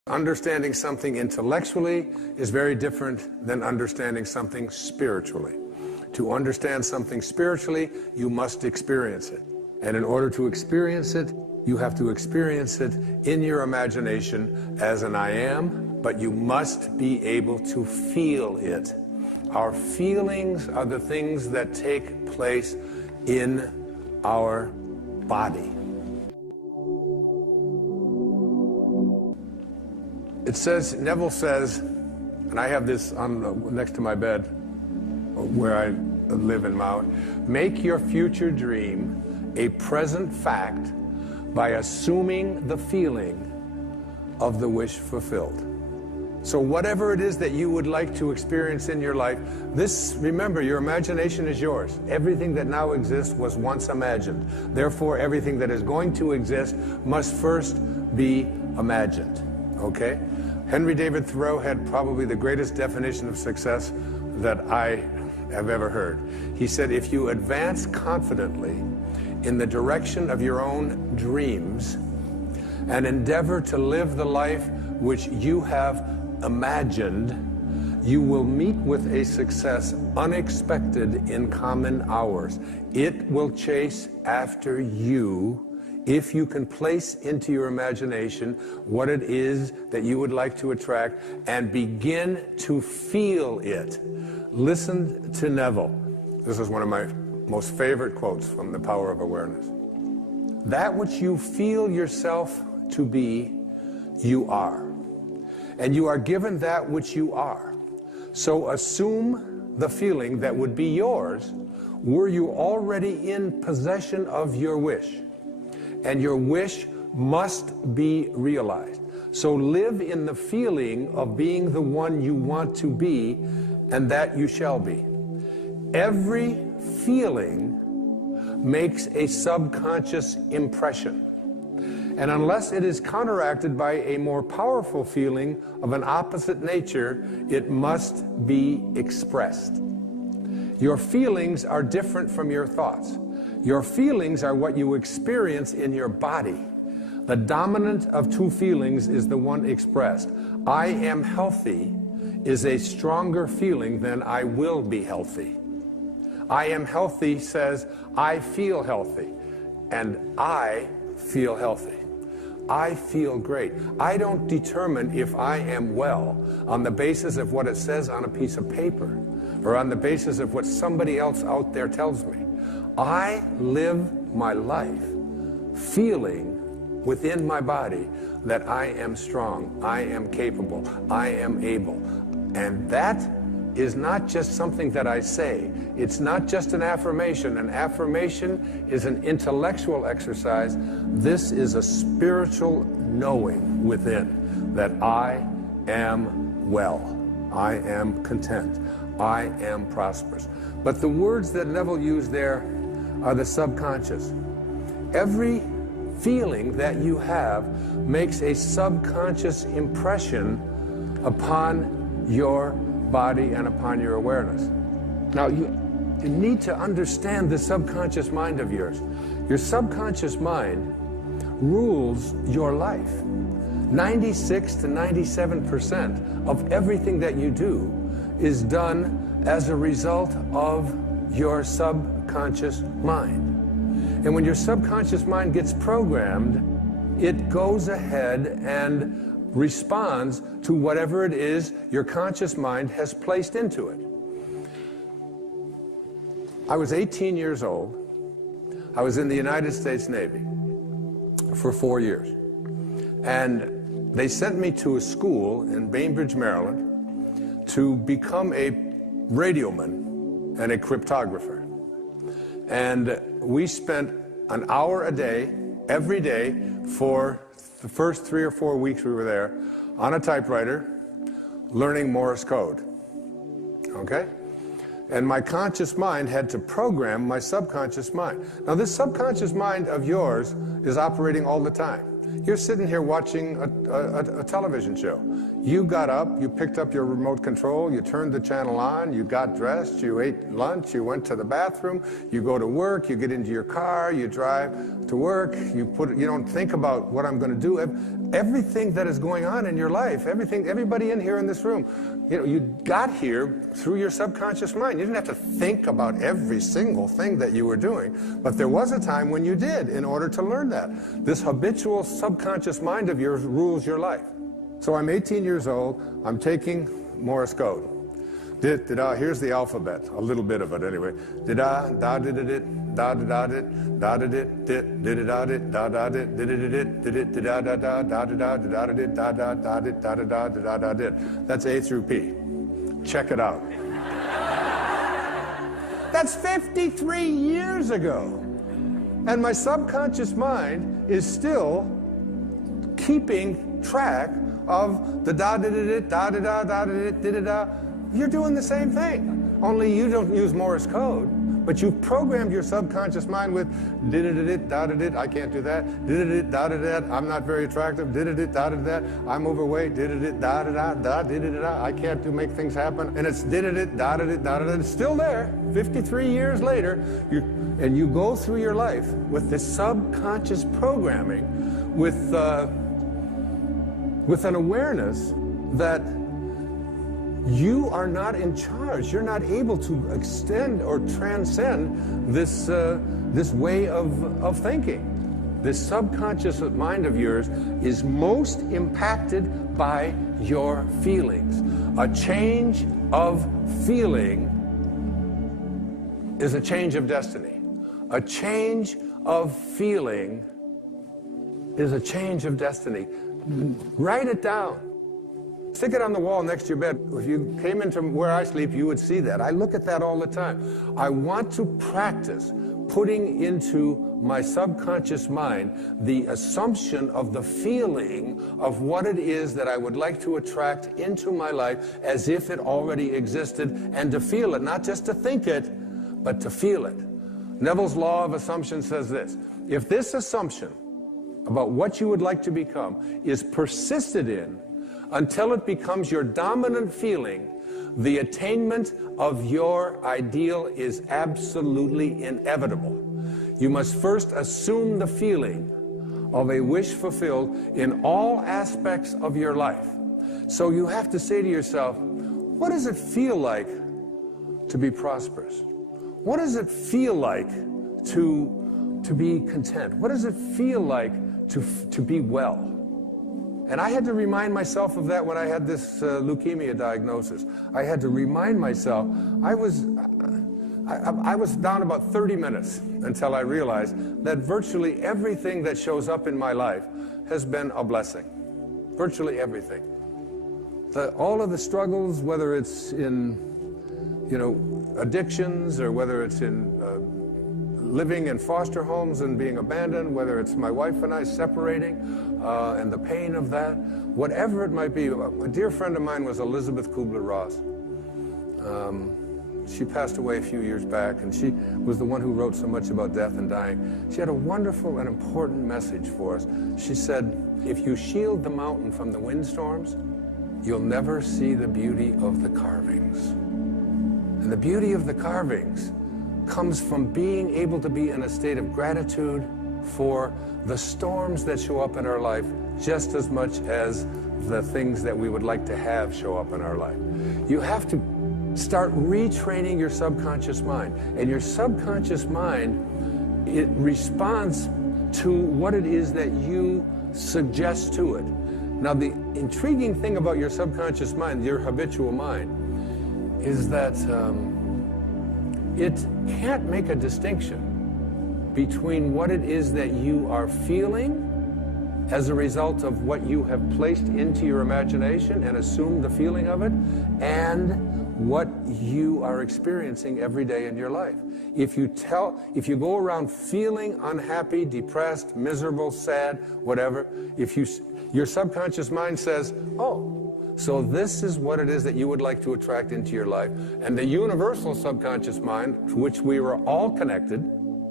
Understanding something intellectually is very different than understanding something spiritually. To understand something spiritually, you must experience it. And in order to experience it, you have to experience it in your imagination as an I am, but you must be able to feel it. Our feelings are the things that take place in our body. It says, Neville says, and I have this on next to my bed where I live in Maui, make your future dream a present fact by assuming the feeling of the wish fulfilled. So whatever it is that you would like to experience in your life, remember, your imagination is yours. Everything that now exists was once imagined. Therefore, everything that is going to exist must first be imagined. Okay? Henry David Thoreau had probably the greatest definition of success that I have ever heard. He said, if you advance confidently in the direction of your own dreams and endeavor to live the life which you have imagined, you will meet with a success unexpected in common hours. It will chase after you if you can place into your imagination what it is that you would like to attract and begin to feel it. Listen to Neville. This is one of my most favorite quotes from The Power of Awareness. That which you feel yourself to be, you are. And you are given that which you are. So assume the feeling that would be yours were you already in possession of your wish. And your wish must be realized. So live in the feeling of being the one you want to be, and that you shall be. Every feeling makes a subconscious impression. And unless it is counteracted by a more powerful feeling of an opposite nature, it must be expressed. Your feelings are different from your thoughts. Your feelings are what you experience in your body. The dominant of two feelings is the one expressed. I am healthy is a stronger feeling than I will be healthy. I am healthy says I feel healthy, and I feel healthy. I feel great. I don't determine if I am well on the basis of what it says on a piece of paper or on the basis of what somebody else out there tells me. I live my life feeling within my body that I am strong, I am capable, I am able. And that is not just something that I say. It's not just an affirmation. An affirmation is an intellectual exercise. This is a spiritual knowing within that I am well, I am content, I am prosperous. But the words that Neville used there are the subconscious. Every feeling that you have makes a subconscious impression upon your body and upon your awareness. Now, you need to understand the subconscious mind of yours. Your subconscious mind rules your life. 96 to 97% of everything that you do is done as a result of your subconscious mind. And when your subconscious mind gets programmed, it goes ahead and responds to whatever it is your conscious mind has placed into it. I was 18 years old. I was in the United States Navy for 4 years. And they sent me to a school in Bainbridge, Maryland, to become a radioman and a cryptographer. And we spent an hour a day, every day, for the first 3 or 4 weeks we were there, on a typewriter, learning Morse code. Okay? And my conscious mind had to program my subconscious mind. Now, this subconscious mind of yours is operating all the time. You're sitting here watching a television show. You got up, you picked up your remote control, you turned the channel on, you got dressed, you ate lunch, you went to the bathroom, you go to work, you get into your car, you drive to work, you don't think about what I'm going to do. Everything that is going on in your life, everybody in here in this room, you got here through your subconscious mind. You didn't have to think about every single thing that you were doing, but there was a time when you did in order to learn that. This habitual subconscious mind of yours rules your life. So I'm 18 years old, I'm taking Morse code. Here's the alphabet, a little bit of it anyway. Da da did it, da da did, da did it, did da did, da da did, did it, da da da da da da da did, da da da did, da da da da da did. That's A through P. Check it out. That's 53 years ago. And my subconscious mind is still keeping track of the da da da da da da da da da. You're doing the same thing, only you don't use Morse code, but you've programmed your subconscious mind with did da da da. I can't do that. Did da da da. I'm not very attractive. Did da da da. I'm overweight. Did da da da da. Did da. I can't make things happen. And it's did da da da da da. It's still there. 53 years later, you go through your life with this subconscious programming, with an awareness that you are not in charge. You're not able to extend or transcend this way of thinking. This subconscious mind of yours is most impacted by your feelings. A change of feeling is a change of destiny. A change of feeling is a change of destiny. Write it down. Stick it on the wall next to your bed. If you came into where I sleep, you would see that. I look at that all the time. I want to practice putting into my subconscious mind the assumption of the feeling of what it is that I would like to attract into my life as if it already existed, and to feel it, not just to think it, but to feel it. Neville's law of assumption says this: if this assumption about what you would like to become is persisted in until it becomes your dominant feeling, the attainment of your ideal is absolutely inevitable. You must first assume the feeling of a wish fulfilled in all aspects of your life. So you have to say to yourself, what does it feel like to be prosperous? What does it feel like to be content? What does it feel like to be well? And I had to remind myself of that when I had this leukemia diagnosis. I had to remind myself. I was down about 30 minutes until I realized that virtually everything that shows up in my life has been a blessing. Virtually everything. All of the struggles, whether it's in, addictions, or whether it's in living in foster homes and being abandoned, whether it's my wife and I separating and the pain of that, whatever it might be. A dear friend of mine was Elizabeth Kubler-Ross. She passed away a few years back, and she was the one who wrote so much about death and dying. She had a wonderful and important message for us. She said, if you shield the mountain from the windstorms, you'll never see the beauty of the carvings. And the beauty of the carvings comes from being able to be in a state of gratitude for the storms that show up in our life just as much as the things that we would like to have show up in our life. You have to start retraining your subconscious mind. And your subconscious mind, it responds to what it is that you suggest to it. Now, the intriguing thing about your subconscious mind, your habitual mind, is that it can't make a distinction between what it is that you are feeling as a result of what you have placed into your imagination and assumed the feeling of it, and what you are experiencing every day in your life. If you go around feeling unhappy, depressed, miserable, sad, whatever, your subconscious mind says, oh, so this is what it is that you would like to attract into your life. And the universal subconscious mind, to which we were all connected,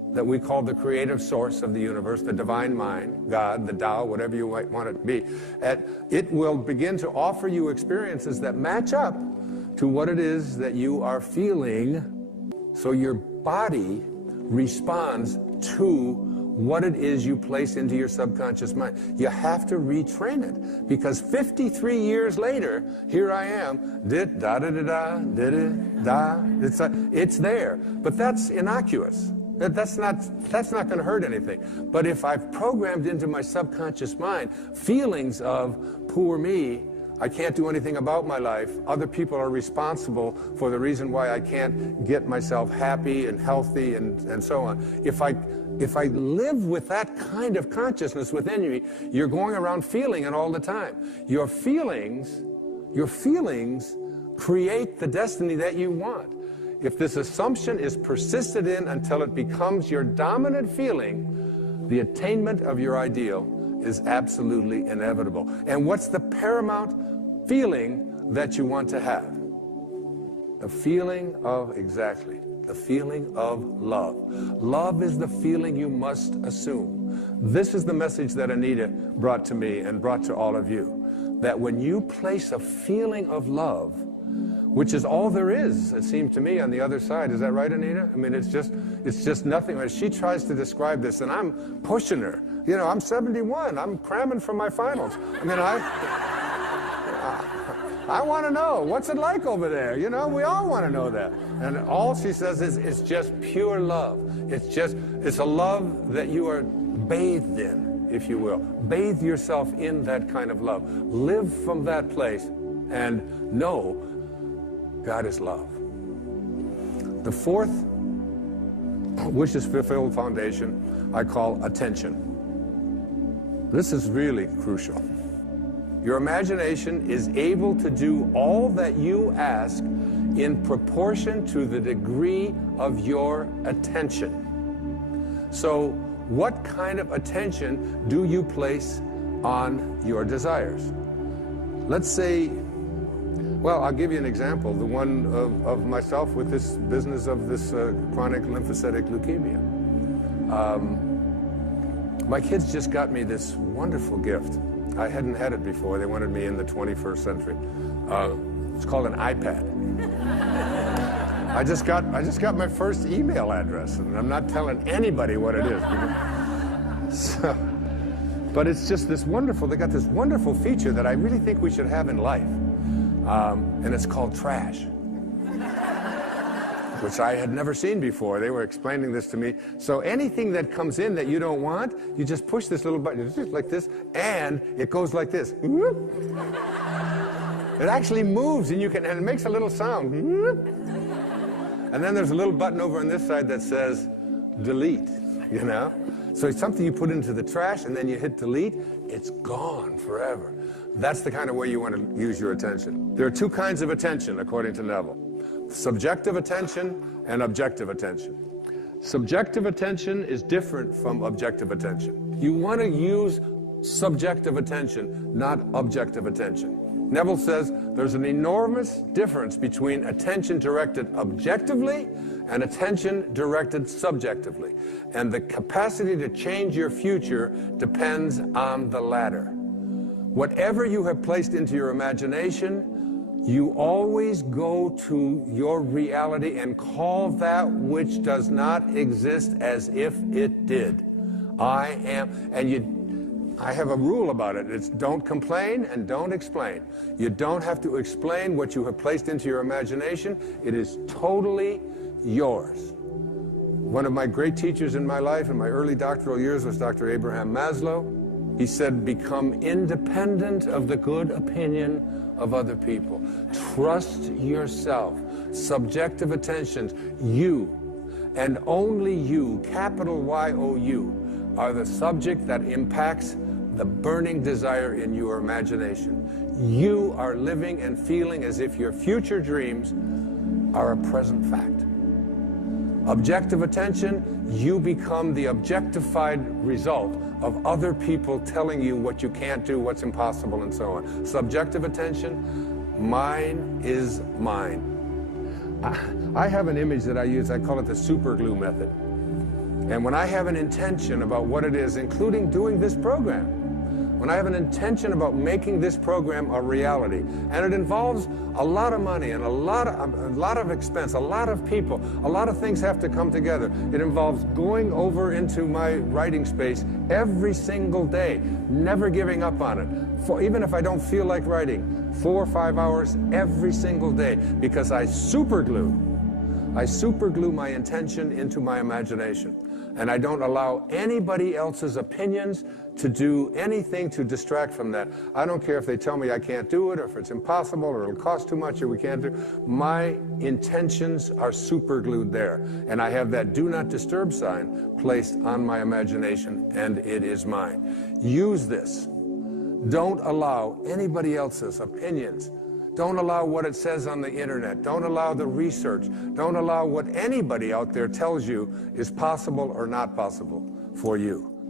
that we call the creative source of the universe, the divine mind, God, the Tao, whatever you might want it to be, it will begin to offer you experiences that match up to what it is that you are feeling, so your body responds to what it is you place into your subconscious mind. You have to retrain it, because 53 years later, here I am, it's there. But that's innocuous. That's not going to hurt anything. But if I've programmed into my subconscious mind feelings of poor me, I can't do anything about my life, other people are responsible for the reason why I can't get myself happy and healthy and so on. If I live with that kind of consciousness within you, you're going around feeling it all the time. Your feelings create the destiny that you want. If this assumption is persisted in until it becomes your dominant feeling, the attainment of your ideal is absolutely inevitable. And what's the paramount feeling that you want to have? The feeling of, exactly, the feeling of love. Love is the feeling you must assume. This is the message that Anita brought to me and brought to all of you, that when you place a feeling of love, which is all there is, it seemed to me, on the other side. Is that right, Anita? I mean, it's just nothing. When she tries to describe this, and I'm pushing her. You know, I'm 71. I'm cramming for my finals. I mean, I want to know, what's it like over there? You know, we all want to know that. And all she says is, it's just pure love. It's a love that you are bathed in, if you will. Bathe yourself in that kind of love. Live from that place and know God is love. The fourth wishes fulfilled foundation I call attention. This is really crucial. Your imagination is able to do all that you ask in proportion to the degree of your attention. So, what kind of attention do you place on your desires? Let's say, well, I'll give you an example, the one of myself with this business of this chronic lymphocytic leukemia. My kids just got me this wonderful gift. I hadn't had it before. They wanted me in the 21st century. It's called an iPad. I just got my first email address, and I'm not telling anybody what it is. So, but it's just this wonderful, they got this wonderful feature that I really think we should have in life. And it's called trash, which I had never seen before. They were explaining this to me. So anything that comes in that you don't want, you just push this little button, it's just like this, and it goes like this. It actually moves, and it makes a little sound. And then there's a little button over on this side that says delete, you know? So it's something you put into the trash, and then you hit delete, it's gone forever. That's the kind of way you want to use your attention. There are two kinds of attention, according to Neville. Subjective attention and objective attention. Subjective attention is different from objective attention. You want to use subjective attention, not objective attention. Neville says there's an enormous difference between attention directed objectively and attention directed subjectively. And the capacity to change your future depends on the latter. Whatever you have placed into your imagination, you always go to your reality and call that which does not exist as if it did. I am, and I have a rule about it. It's don't complain and don't explain. You don't have to explain what you have placed into your imagination. It is totally yours. One of my great teachers in my life in my early doctoral years was Dr. Abraham Maslow. He said, become independent of the good opinion of other people. Trust yourself. Subjective attentions. You, and only you, capital Y-O-U, are the subject that impacts the burning desire in your imagination. You are living and feeling as if your future dreams are a present fact. Objective attention, you become the objectified result of other people telling you what you can't do, what's impossible, and so on. Subjective attention, mine is mine. I have an image that I use, I call it the super glue method. And when I have an intention about what it is, including doing this program, when I have an intention about making this program a reality, and it involves a lot of money and a lot of expense, a lot of people, a lot of things have to come together. It involves going over into my writing space every single day, never giving up on it. Even if I don't feel like writing, 4 or 5 hours every single day, because I superglue my intention into my imagination. And I don't allow anybody else's opinions to do anything to distract from that. I don't care if they tell me I can't do it, or if it's impossible, or it'll cost too much, or we can't do. My intentions are superglued there. And I have that do not disturb sign placed on my imagination, and it is mine. Use this. Don't allow anybody else's opinions. Don't allow what it says on the internet. Don't allow the research. Don't allow what anybody out there tells you is possible or not possible for you.